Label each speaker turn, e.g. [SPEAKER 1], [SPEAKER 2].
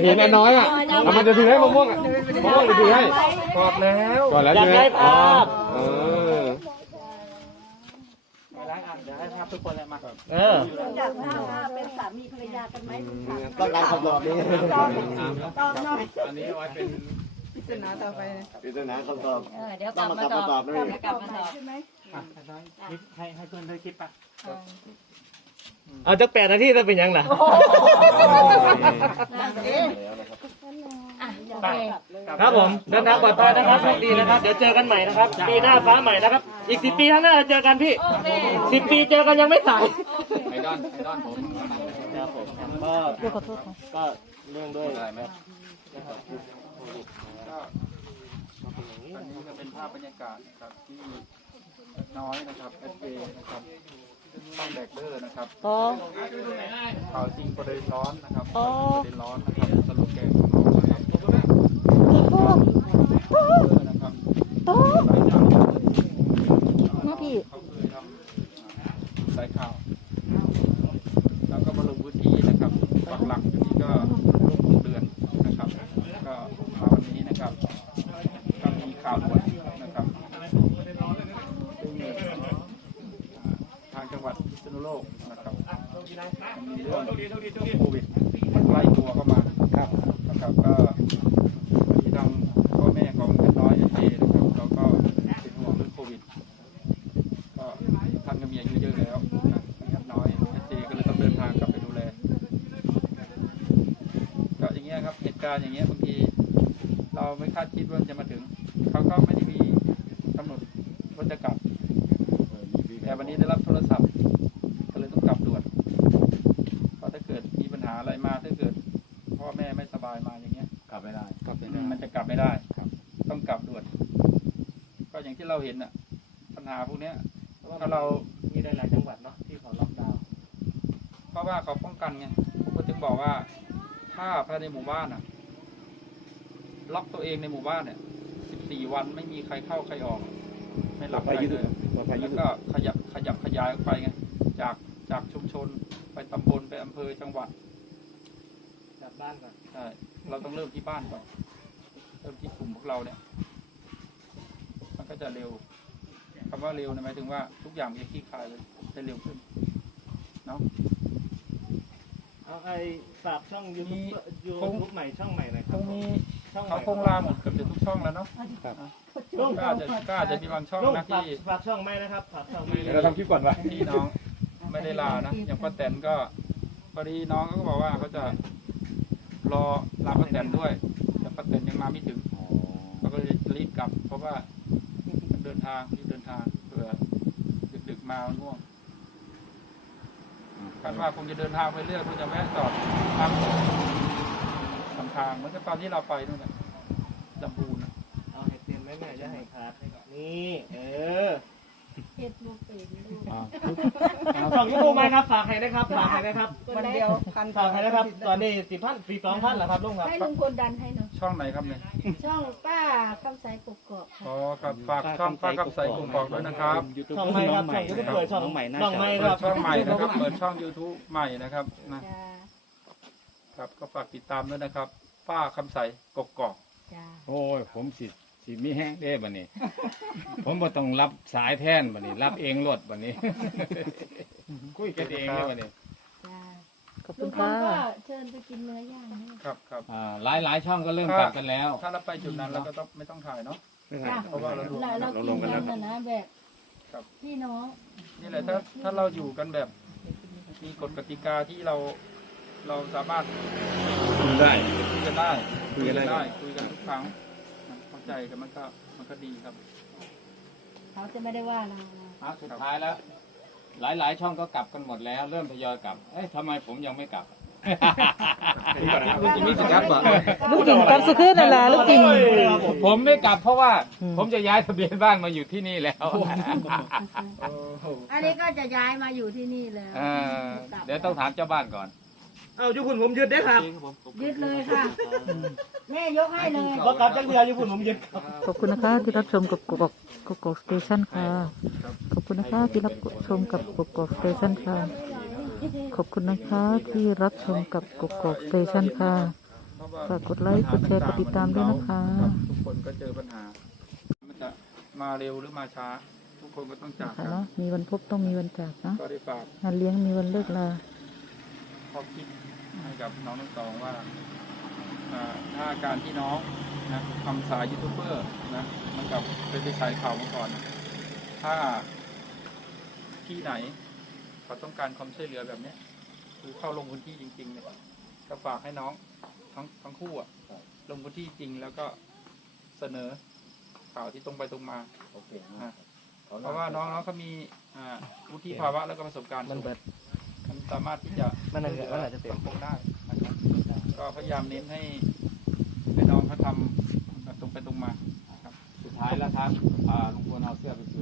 [SPEAKER 1] เห็นอันน้อยอะแล้วมันจะถือให้มะม่วงอะมะม่วงจะถือให้
[SPEAKER 2] กอดแล้ว
[SPEAKER 1] ก่อนแล้ว
[SPEAKER 3] อยาก
[SPEAKER 1] ใช่ไหม
[SPEAKER 3] ได้ภาพ
[SPEAKER 1] เออ
[SPEAKER 2] ไปล้างอะเดี๋ยวให้ภาพทุกคนเลยมา
[SPEAKER 3] เออ
[SPEAKER 4] อยากทราบว่าเป็นสามีภรรยากันไหม
[SPEAKER 2] ต้องการคำตอบนี้
[SPEAKER 4] ตอบตอบหน่อย
[SPEAKER 1] อันนี้ไว้เป็น
[SPEAKER 4] ปริศนาต่อไป
[SPEAKER 2] ปริศนาคำตอบ
[SPEAKER 5] เออเดี๋ยวกลับมาตอบ
[SPEAKER 2] ต้องมากลับมาตอบด้วย
[SPEAKER 5] เดี๋ยวกลับมาตอบ
[SPEAKER 4] ใช่ไหม
[SPEAKER 2] อะน้อยนิดให้ให้เพื่อนได้คิดปะ
[SPEAKER 3] เอาจักแปดนาทีจะเป็นยังไง
[SPEAKER 5] อะโอเค
[SPEAKER 3] ครับผมเดินทางปลอดภัยนะครับโชคดีนะครับ เดี๋ยวเจอกันใหม่นะครับ ปีหน้าฟ้าใหม่นะครับ อีกสิบปีข้างหน้าเจอกันพี่
[SPEAKER 5] โอเค
[SPEAKER 3] สิบปีเจอกันยังไม่สาย
[SPEAKER 1] ไอดอนไอดอนผม
[SPEAKER 3] ครับผมก็ก็เรื่องด้วย
[SPEAKER 1] ได้ไหม
[SPEAKER 2] อันนี้ก็เป็นภาพบรรยากาศนะครับที่น้อยนะครับเอสเนะครับ ต้องแดกเดอร์นะครับข่าวจริงประเด็นร้อนนะครับประเด็นร้อนนะครับสโลแกนของเรานะครับนะครับนะพี่ เขาเคยทำสายข่าวแล้วก็มาลงพื้นที่นะครับปักหลักอยู่นี่ก็ร่วมหกเดือนนะครับ ก็มาวันนี้นะครับก็มีข่าวด่วนนะครับซึ่งทางจังหวัดพิษ ณุโลกนะครับมีเรื่องโควิดมันไล่ตัวเข้ามาครับนะครับก็มีทางพ่อแม่ของเด็กน้อยเอนะครับเขาก็เป็นห่วงเรื่องโควิดก็ท่านก็มีอายุเยอะแล้วนะเด็กน้อยเอก็เลยต้องเดินทางกลับไปดูแลก็อย่างเงี้ยครับเหตุการณ์อย่างเงี้ยบางทีเราไม่คาดคิดว่ามันจะมาถึงเขาก็ไม่ได้มีกำหนดว่าจะกลับแต่วันนี้ได้รับโทรศัพท์ อย่างที่เราเห็นอะ ปัญหาพวกเนี้ยถ้าเรา
[SPEAKER 3] มีหลายๆจังหวัดเนาะที่เขาล็อกดาวน์
[SPEAKER 2] เพราะว่าเขาป้องกันไงผมก็ถึงบอกว่าถ้าภายในหมู่บ้านอะ ล็อกตัวเองในหมู่บ้านเนี่ย14วันไม่มีใครเข้าใครออก ไม่รับใครเลยแล้วก็ขยับขยับขยายออกไปไงจากจากชุมชนไปตำบลไปอำเภอจังหวัด
[SPEAKER 3] กลับบ้านก่อน
[SPEAKER 2] ใช่เราต้องเริ่มที่บ้านก่อนเริ่มที่กลุ่มพวกเราเนี่ยมัน ก็จะเร็วคำว่าเร็วเนี่ยหมายถึงว่าทุกอย่างมันจะคลี่คลายเลยได้เร็วขึ้นเนาะ
[SPEAKER 3] เอาไอ้ฝากช่องยูทูบยู
[SPEAKER 2] คง
[SPEAKER 3] ทูบใหม่ช่องใหม่หน่อยค
[SPEAKER 2] ครับงมี
[SPEAKER 3] ช่องให
[SPEAKER 2] เขา
[SPEAKER 3] ม่
[SPEAKER 2] คงลาหมดเกือบจะทุกช่องแล้วเนาะ
[SPEAKER 3] ลุง
[SPEAKER 2] ก็อาจจะก็อาจจะมีบางช่อง
[SPEAKER 3] ลุง
[SPEAKER 2] นะ
[SPEAKER 3] ฝาก
[SPEAKER 2] ที่
[SPEAKER 3] ฝากช่องใหม่นะครับฝากช่องใหม่
[SPEAKER 1] เดี๋ยวเราทำคลิปก่อนไว้
[SPEAKER 2] ที่น้องไม่ได้ลานะอย่างป้าแตนก็พอดีน้องเขาก็บอกว่าเขาจะรอลาป้าแตนด้วยแต่ป้าแตนยังมาไม่ถึงเขาก็เลยรีบกลับเพราะว่า เดินทางรีบเดินทางเผื่อดึกๆมาง่วงคาดว่าคงจะเดินทางไปเรื่อยคงจะแวะจอดพักทำทางเหมือนกับตอนที่เราไปนู่นแหละลำพูนน่ะ
[SPEAKER 3] เอาให้เต็มไหมแม่จะให้ขาดนี่เออ
[SPEAKER 4] เฮ็ดลูกเป็นลูก
[SPEAKER 3] ช่องยูทูบไหมครับฝากให้นะครับฝากให้นะครับ
[SPEAKER 4] วันเดียวพัน
[SPEAKER 3] ฝากให้นะครับ ตอนนี้สิบพันสี่สองพันเหรอครับลุงครับ
[SPEAKER 4] ให้ลุงพลดันให้หน่อย
[SPEAKER 2] ช่องไหนครับเนี่ย
[SPEAKER 4] ช่องป้าคำใสกบกอกค่ะ
[SPEAKER 2] อ๋อครับฝากช่องป้ากับใส่กลุ่มบอกด้วยนะครับ
[SPEAKER 3] ช่องใหม่ครับช่องยูทูบเปิดช่องใหม่ช่องใหม่ค
[SPEAKER 2] เปิ
[SPEAKER 3] รั
[SPEAKER 2] ด
[SPEAKER 3] บ
[SPEAKER 2] ช่องใหม่นะครับ เปิดช่อง YouTube ใหม่นะครับนะ
[SPEAKER 4] จ้า
[SPEAKER 2] ครับก็ฝากติดตามด้วยนะครับ ป้าคำใสกกอก
[SPEAKER 4] จ้า
[SPEAKER 1] โอ้ยผมสิสิมีแห้งเด้บัดนี้ ผมบ่ต้องรับสายแทนบัดนี้ รับเองรถบัดนี้ คุยกันเองเลยบัดนี้
[SPEAKER 4] จ้า
[SPEAKER 5] ข อบ
[SPEAKER 4] ลุ
[SPEAKER 5] คุณ
[SPEAKER 4] งพล
[SPEAKER 5] ค่ะ
[SPEAKER 4] ก็เชิญไปกินเนื้อย่างนะครับ
[SPEAKER 2] ครับ
[SPEAKER 1] อ่าหลายหลายช่องก็เริ่มกลับกันแล้ว
[SPEAKER 2] ถ้าเราไปจุดนั้นเราก็ต้องไม่ต้องถ่ายเนาะ
[SPEAKER 4] จ้า
[SPEAKER 2] เพราะว่าเรารวม
[SPEAKER 4] เราเรากินกันนะนะแบบ
[SPEAKER 2] ครับ
[SPEAKER 4] พี่น้อง
[SPEAKER 2] นี่แหละถ้าถ้าเราอยู่กันแบบ มีกฎกติกาที่เราเราสามารถ
[SPEAKER 1] ได้
[SPEAKER 2] คุยกันได้
[SPEAKER 1] คุยกันได้
[SPEAKER 2] คุยกันทุกครั้งนะเข้าใจกันมันก็มันก็ดีครับ
[SPEAKER 4] เขาจะไม่ได้ว่าเรานะ
[SPEAKER 1] อะสุดท้ายแล้ว หลายหลายช่องก็กลับกันหมดแล้ว เริ่มทยอยกลับ เอ้ยทำไมผมยังไม่กลับ
[SPEAKER 2] ลูกจิมมี่สิครับบ่
[SPEAKER 5] ลูกจิ๋มกลับสุขึ้นนั่นแหละลูกจิ๋ม
[SPEAKER 1] ผมไม่กลับเพราะว่าผมจะย้ายทะเบียนบ้านมาอยู่ที่นี่แล้ว
[SPEAKER 4] อันนี้ก็จะย้ายมาอยู่ที่นี่แล้ว
[SPEAKER 1] เออเดี๋ยวต้องถามเจ้าบ้านก่อน
[SPEAKER 3] เอายุคุณผมยึดได้ครับ
[SPEAKER 4] ยึดเลยค่ะ แม่ยกให้เลย
[SPEAKER 3] บอกกลับจังเดียวยุคุณผมยึดครับ
[SPEAKER 5] ขอบคุณนะคะที่รับชมกับกกอกกกอกสเตชันค่ะ ขอบคุณนะคะที่รับชมกับกกอกสเตชันค่ะ ขอบคุณนะคะที่รับชมกับกกอกสเตชันค่ะ
[SPEAKER 2] ว่า
[SPEAKER 5] ฝากกดไลค์กดแชร์กดติดตามด้วยนะคะ
[SPEAKER 2] รับทุกคนก็เจอปัญหา มันจะมาเร็วหรือมาช้า ทุกคนก็ต้องจาก
[SPEAKER 5] ค่ะ
[SPEAKER 2] กัน
[SPEAKER 5] เนาะมีวันพบต้องมีวันจากเนาะ
[SPEAKER 2] ก็ได้ฝาก
[SPEAKER 5] งานเลี้ยงมีวันเลิกลา
[SPEAKER 2] ข้อคิดให้กับน้องทั้งสองว่าอ่าถ้าการที่น้องนะทำสายยูทูบเบอร์นะเหมันกับเป็นไปสายข่าวมาก่อน ถ้าที่ไหนเขาต้องการความช่วยเหลือแบบเนี้ยคือเข้าลงพื้นที่จริงๆเนี่ยก็ฝากให้น้องทั้งทั้งคู่อะลงพื้นที่จริงแล้วก็เสนอข่าวที่ตรงไปตรงมา
[SPEAKER 3] โอเค
[SPEAKER 2] นะเพราะว่าน้องน้องเขามีอ่าวุฒิภาวะแล้วก็ประสบการณ์
[SPEAKER 3] มัน
[SPEAKER 2] สูง
[SPEAKER 3] เบิด
[SPEAKER 2] มันสามารถที่จะ
[SPEAKER 3] มันอาจจะมันอาจจะเต็ม
[SPEAKER 2] สังคมได้นะครับก็พยายามเน้นให้ให้น้องเขาทำแบบตรงไปตรงมาครับ
[SPEAKER 1] สุดท้ายแล้วครับอ่าลุงพลเอาเสื้อไปคืน